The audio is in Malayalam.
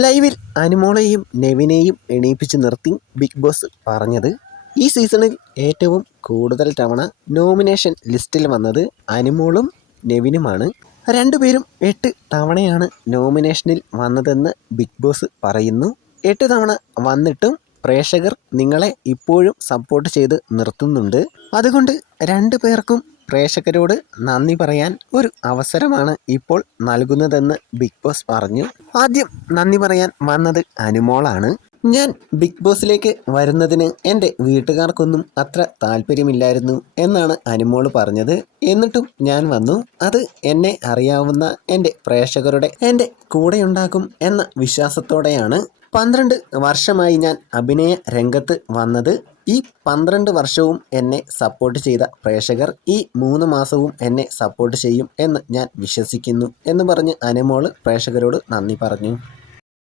ലൈവിൽ അനുമോളെയും നെവിനെയും എണീപ്പിച്ച് നിർത്തി ബിഗ് ബോസ് പറഞ്ഞത് ഈ സീസണിൽ ഏറ്റവും കൂടുതൽ തവണ നോമിനേഷൻ ലിസ്റ്റിൽ വന്നത് അനുമോളും നെവിനുമാണ്. രണ്ടുപേരും 8 തവണയാണ് നോമിനേഷനിൽ വന്നതെന്ന് ബിഗ് ബോസ് പറയുന്നു. 8 തവണ വന്നിട്ടും പ്രേക്ഷകർ നിങ്ങളെ ഇപ്പോഴും സപ്പോർട്ട് ചെയ്ത് നിർത്തുന്നുണ്ട്. അതുകൊണ്ട് രണ്ടു പേർക്കും പ്രേക്ഷകരോട് നന്ദി പറയാൻ ഒരു അവസരമാണ് ഇപ്പോൾ നൽകുന്നതെന്ന് ബിഗ് ബോസ് പറഞ്ഞു. ആദ്യം നന്ദി പറയാൻ വന്നത് അനുമോളാണ്. ഞാൻ ബിഗ് ബോസിലേക്ക് വരുന്നതിന് എൻ്റെ വീട്ടുകാർക്കൊന്നും അത്ര താല്പര്യമില്ലായിരുന്നു എന്നാണ് അനുമോൾ പറഞ്ഞത്. എന്നിട്ടും ഞാൻ വന്നു. അത് എന്നെ അറിയാവുന്ന എൻ്റെ പ്രേക്ഷകരുടെ എൻ്റെ കൂടെയുണ്ടാകും എന്ന വിശ്വാസത്തോടെയാണ്. 12 വർഷമായി ഞാൻ അഭിനയ രംഗത്ത് വന്നത്. ഈ 12 വർഷവും എന്നെ സപ്പോർട്ട് ചെയ്ത പ്രേക്ഷകർ ഈ 3 മാസവും എന്നെ സപ്പോർട്ട് ചെയ്യും എന്ന് ഞാൻ വിശ്വസിക്കുന്നു എന്ന് പറഞ്ഞ് അനുമോൾ പ്രേക്ഷകരോട് നന്ദി പറഞ്ഞു.